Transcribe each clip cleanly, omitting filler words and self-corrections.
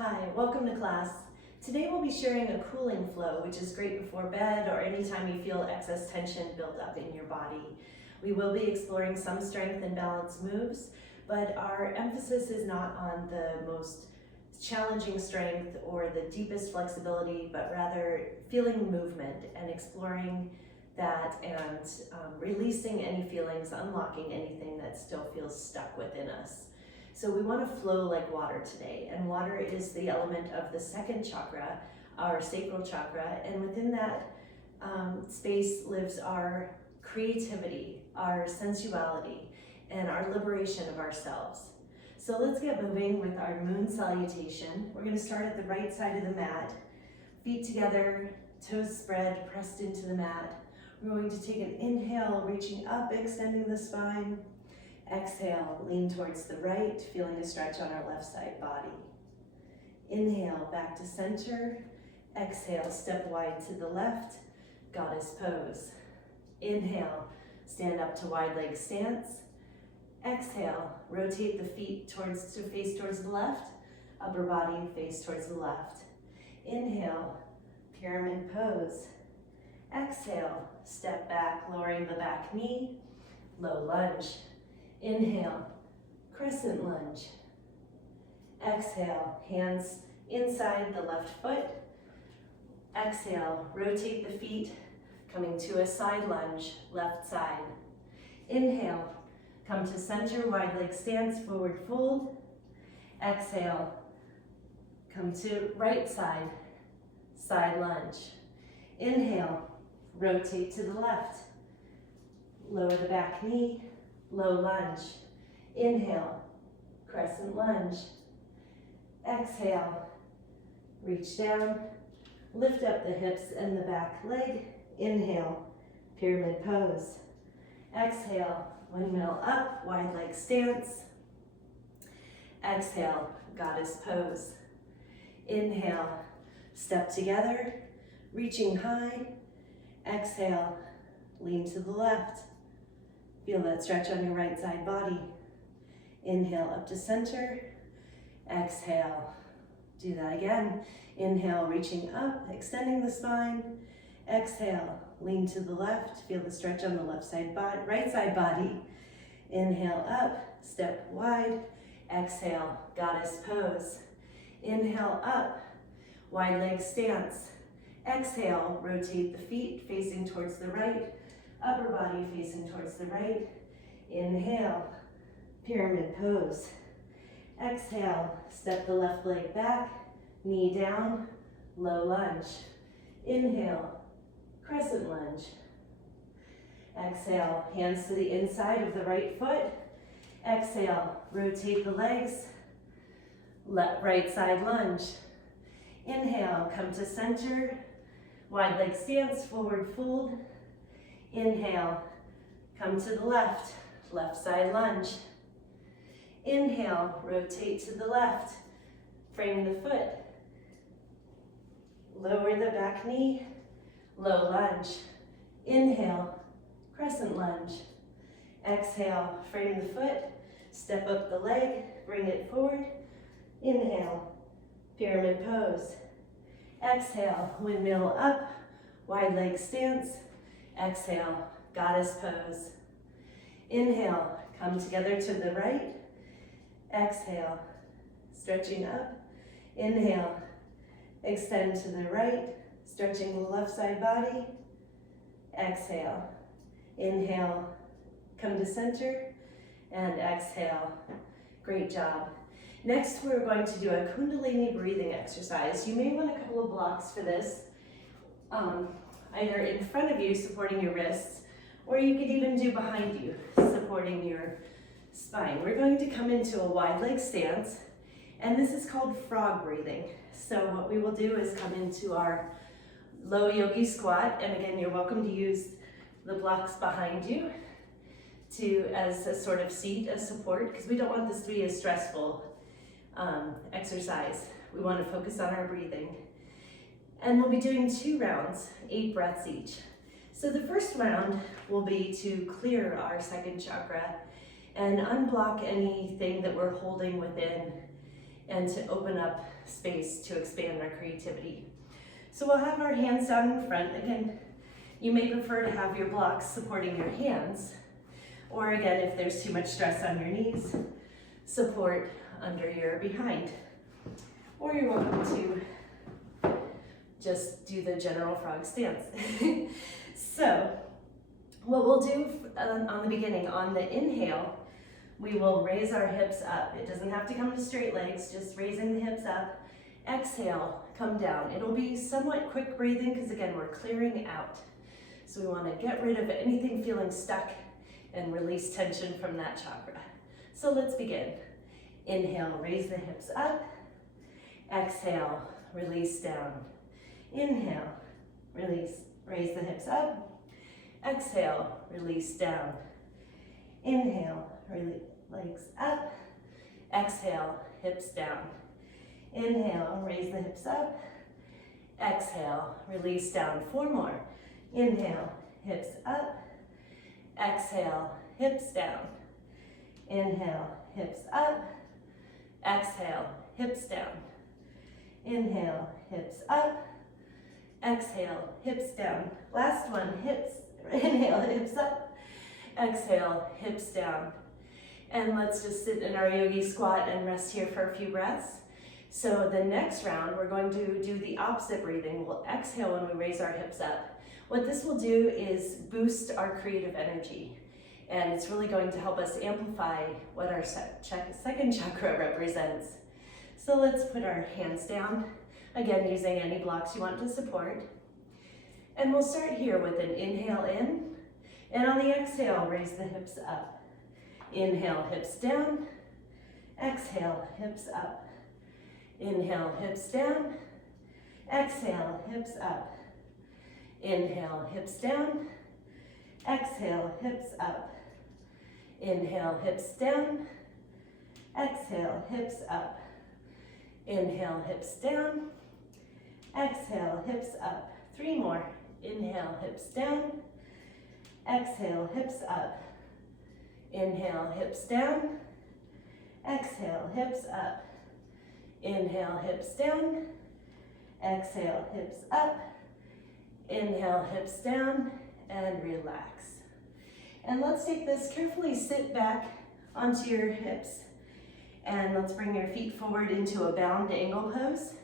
Hi, welcome to class. Today we'll be sharing a cooling flow, which is great before bed or anytime you feel excess tension build up in your body. We will be exploring some strength and balance moves, but our emphasis is not on the most challenging strength or the deepest flexibility, but rather feeling movement and exploring that and releasing any feelings, unlocking anything that still feels stuck within us. So we want to flow like water today, and water is the element of the second chakra, our sacral chakra, and within that space lives our creativity, our sensuality, and our liberation of ourselves. So let's get moving with our Moon Salutation. We're going to start at the right side of the mat, feet together, toes spread, pressed into the mat. We're going to take an inhale, reaching up, extending the spine. Exhale, lean towards the right, feeling a stretch on our left side body. Inhale, back to center. Exhale, step wide to the left, goddess pose. Inhale, stand up to wide leg stance. Exhale, rotate the feet to face towards the left, upper body face towards the left. Inhale, pyramid pose. Exhale, step back, lowering the back knee, low lunge. Inhale, crescent lunge. Exhale, hands inside the left foot. Exhale, rotate the feet, coming to a side lunge, left side. Inhale, come to center, wide leg stance, forward fold. Exhale, come to right side, side lunge. Inhale, rotate to the left. Lower the back knee, low lunge. Inhale, crescent lunge. Exhale, reach down, lift up the hips and the back leg. Inhale, pyramid pose. Exhale, windmill up, wide leg stance. Exhale, goddess pose. Inhale, step together, reaching high. Exhale, lean to the left. Feel that stretch on your right side body. Inhale up to center. Exhale. Do that again. Inhale, reaching up, extending the spine. Exhale, lean to the left. Feel the stretch on the left side body, right side body. Inhale up, step wide. Exhale, goddess pose. Inhale up, wide leg stance. Exhale, rotate the feet facing towards the right. Upper body facing towards the right. Inhale, pyramid pose. Exhale, step the left leg back, knee down, low lunge. Inhale, crescent lunge. Exhale, hands to the inside of the right foot. Exhale, rotate the legs, right side lunge. Inhale, come to center, wide leg stance, forward fold. Inhale, come to the left, left side lunge. Inhale, rotate to the left, frame the foot. Lower the back knee, low lunge. Inhale, crescent lunge. Exhale, frame the foot, step up the leg, bring it forward. Inhale, pyramid pose. Exhale, windmill up, wide leg stance. Exhale, goddess pose. Inhale, come together to the right. Exhale, stretching up. Inhale, extend to the right, stretching the left side body. Exhale, inhale, come to center, and exhale. Great job. Next, we're going to do a Kundalini breathing exercise. You may want a couple of blocks for this. Either in front of you, supporting your wrists, or you could even do behind you, supporting your spine. We're going to come into a wide leg stance, and this is called frog breathing. So what we will do is come into our low yogi squat, and again, you're welcome to use the blocks behind you as a sort of seat, as support, because we don't want this to be a stressful exercise. We want to focus on our breathing. And we'll be doing 2 rounds, 8 breaths each. So the first round will be to clear our second chakra and unblock anything that we're holding within and to open up space to expand our creativity. So we'll have our hands down in front. Again, you may prefer to have your blocks supporting your hands, or again, if there's too much stress on your knees, support under your behind. Or you're welcome to just do the general frog stance. So what we'll do on the beginning, on the inhale, we will raise our hips up. It doesn't have to come to straight legs, just raising the hips up. Exhale, come down. It'll be somewhat quick breathing because again, we're clearing out. So we want to get rid of anything feeling stuck and release tension from that chakra. So let's begin. Inhale, raise the hips up. Exhale, release down. Inhale, release, raise the hips up. Exhale, release down. Inhale, release, legs up. Exhale, hips down. Inhale, raise the hips up. Exhale, release down. 4 more. Inhale, hips up. Exhale, hips down. Inhale, hips up. Exhale, hips down. Inhale, hips up. Exhale, hips down. Last one, hips. Inhale, hips up. Exhale, hips down. And let's just sit in our yogi squat and rest here for a few breaths. So the next round, we're going to do the opposite breathing. We'll exhale when we raise our hips up. What this will do is boost our creative energy. And it's really going to help us amplify what our second chakra represents. So let's put our hands down, again using any blocks you want to support. And we'll start here with an inhale in, and on the exhale, raise the hips up. Inhale, hips down. Exhale, hips up. Inhale, hips down. Exhale, hips up. Inhale, hips down. Exhale, hips up. Inhale, hips down. Exhale, hips up. Inhale, hips down. Exhale, hips up. 3 more. Inhale, hips down. Exhale, hips up. Inhale, hips down. Exhale, hips up. Inhale, hips down. Exhale, hips up. Inhale, hips down, and relax. And let's take this, carefully sit back onto your hips. And let's bring your feet forward into a bound angle pose.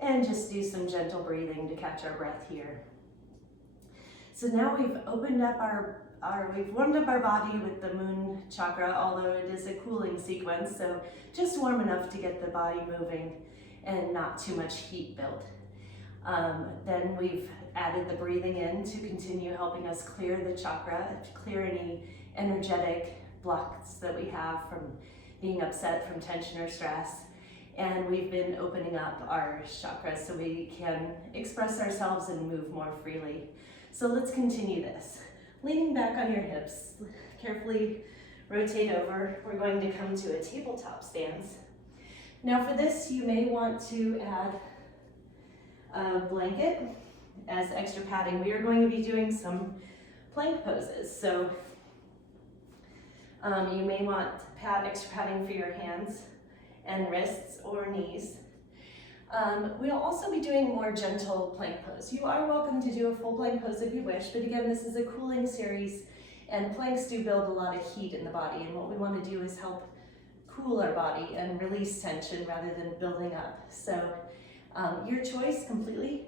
And just do some gentle breathing to catch our breath here. So now we've opened up we've warmed up our body with the moon chakra, although it is a cooling sequence, so just warm enough to get the body moving and not too much heat built. Then we've added the breathing in to continue helping us clear the chakra, to clear any energetic blocks that we have from being upset from tension or stress. And we've been opening up our chakras so we can express ourselves and move more freely. So let's continue this. Leaning back on your hips, carefully rotate over. We're going to come to a tabletop stance. Now for this, you may want to add a blanket as extra padding. We are going to be doing some plank poses. So you may want extra padding for your hands and wrists or knees. We'll also be doing more gentle plank pose. You are welcome to do a full plank pose if you wish, but again, this is a cooling series and planks do build a lot of heat in the body, and what we want to do is help cool our body and release tension rather than building up. So your choice completely.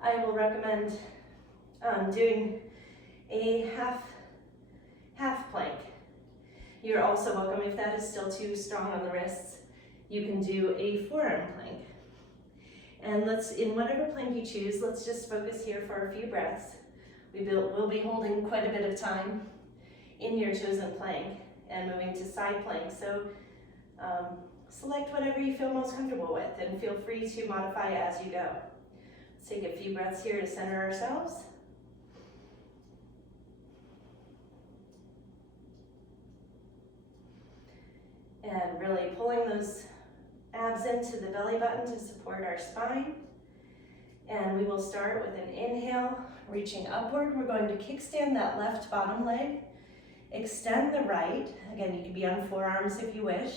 I will recommend doing a half plank. You're also welcome, if that is still too strong on the wrists, you can do a forearm plank. And in whatever plank you choose, let's just focus here for a few breaths. We'll be holding quite a bit of time in your chosen plank and moving to side plank. So select whatever you feel most comfortable with and feel free to modify as you go. Let's take a few breaths here to center ourselves. And really pulling those abs into the belly button to support our spine. And we will start with an inhale, reaching upward. We're going to kickstand that left bottom leg, extend the right. Again, you can be on forearms if you wish.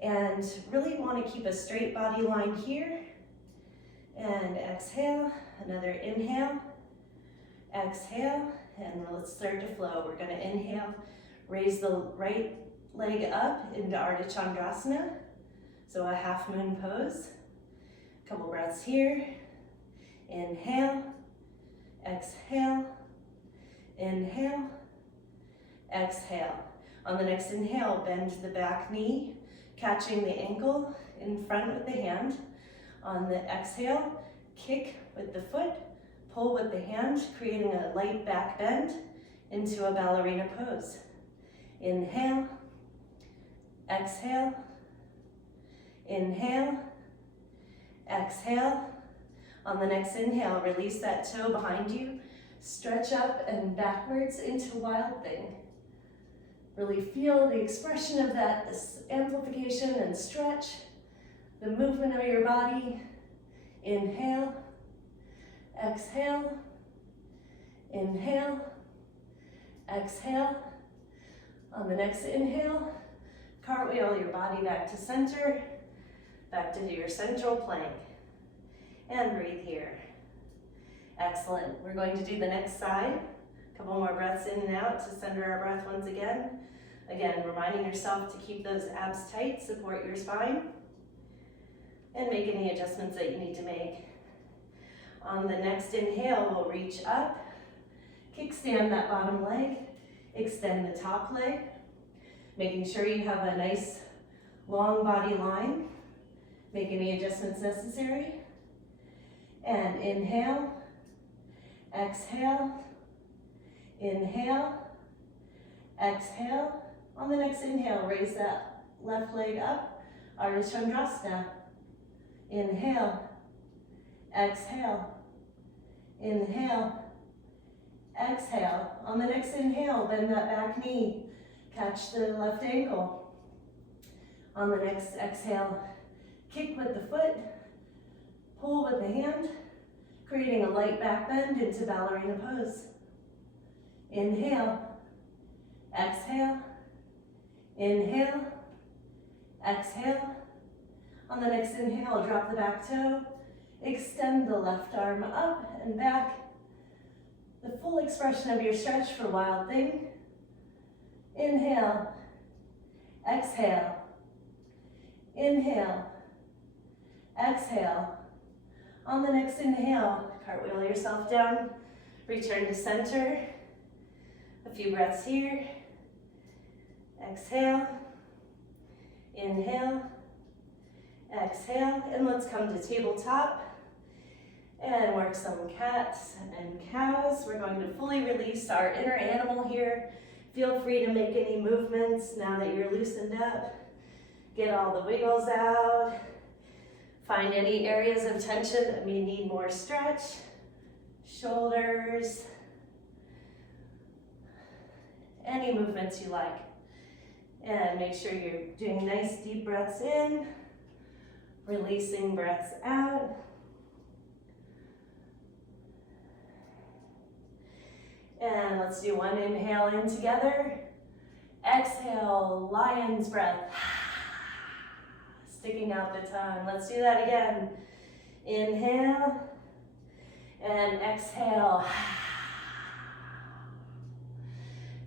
And really want to keep a straight body line here. And exhale, another inhale, exhale, and let's start to flow. We're going to inhale, raise the right leg up into Ardha Chandrasana, so a half moon pose. Couple breaths here. Inhale, exhale, inhale, exhale. On the next inhale, bend the back knee, catching the ankle in front with the hand. On the exhale, kick with the foot, pull with the hand, creating a light back bend into a ballerina pose. Inhale, exhale, inhale, exhale. On the next inhale, release that toe behind you, stretch up and backwards into Wild Thing. Really feel the expression of that, this amplification and stretch, the movement of your body. Inhale, exhale, inhale, exhale. On the next inhale, cartwheel your body back to center, back to your central plank. And breathe here. Excellent. We're going to do the next side. A couple more breaths in and out to center our breath once again. Again, reminding yourself to keep those abs tight, support your spine, and make any adjustments that you need to make. On the next inhale, we'll reach up, kickstand that bottom leg, extend the top leg, making sure you have a nice long body line. Make any adjustments necessary. And inhale, exhale, inhale, exhale. On the next inhale, raise that left leg up, Ardha Chandrasana. Inhale, exhale, inhale, exhale. On the next inhale, bend that back knee, catch the left ankle. On the next exhale, kick with the foot, pull with the hand, creating a light back bend into ballerina pose. Inhale, exhale, inhale, exhale. On the next inhale, drop the back toe, extend the left arm up and back. The full expression of your stretch for Wild Thing. Inhale, exhale, inhale, exhale. On the next inhale, cartwheel yourself down, return to center. A few breaths here. Exhale, inhale, exhale, and let's come to tabletop and work some cats and cows. We're going to fully release our inner animal here. Feel free to make any movements now that you're loosened up. Get all the wiggles out. Find any areas of tension that may need more stretch. Shoulders. Any movements you like. And make sure you're doing nice deep breaths in, releasing breaths out. And let's do one inhale in together. Exhale, lion's breath. Sticking out the tongue. Let's do that again. Inhale and exhale.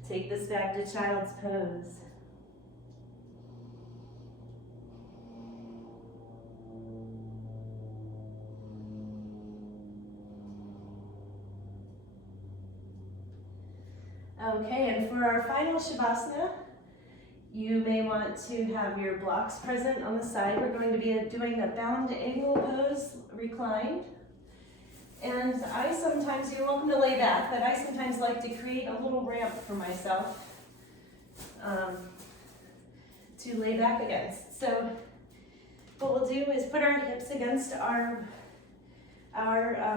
Take this back to child's pose. Okay, and for our final Shavasana, you may want to have your blocks present on the side. We're going to be doing a bound angle pose, reclined. And I sometimes, you're welcome to lay back, but I sometimes like to create a little ramp for myself to lay back against. So what we'll do is put our hips against our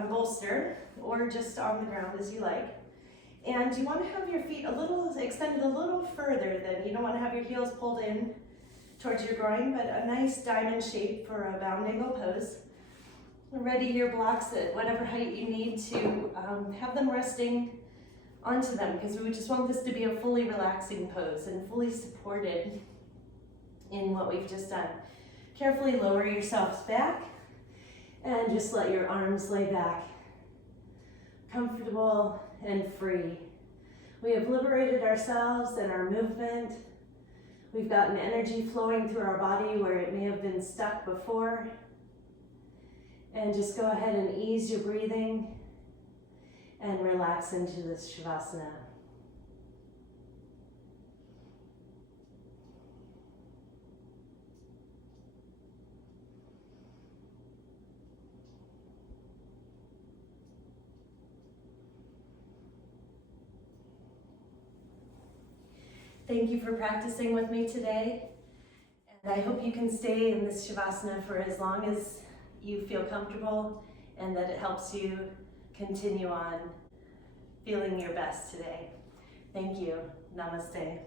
bolster, or just on the ground as you like. And you want to have your feet extended a little further than, you don't want to have your heels pulled in towards your groin, but a nice diamond shape for a bound angle pose. Ready your blocks at whatever height you need to have them resting onto them, because we just want this to be a fully relaxing pose and fully supported in what we've just done. Carefully lower yourselves back and just let your arms lay back. Comfortable and free. We have liberated ourselves and our movement. We've gotten energy flowing through our body where it may have been stuck before. And just go ahead and ease your breathing and relax into this Savasana. Thank you for practicing with me today. And I hope you can stay in this Savasana for as long as you feel comfortable and that it helps you continue on feeling your best today. Thank you. Namaste.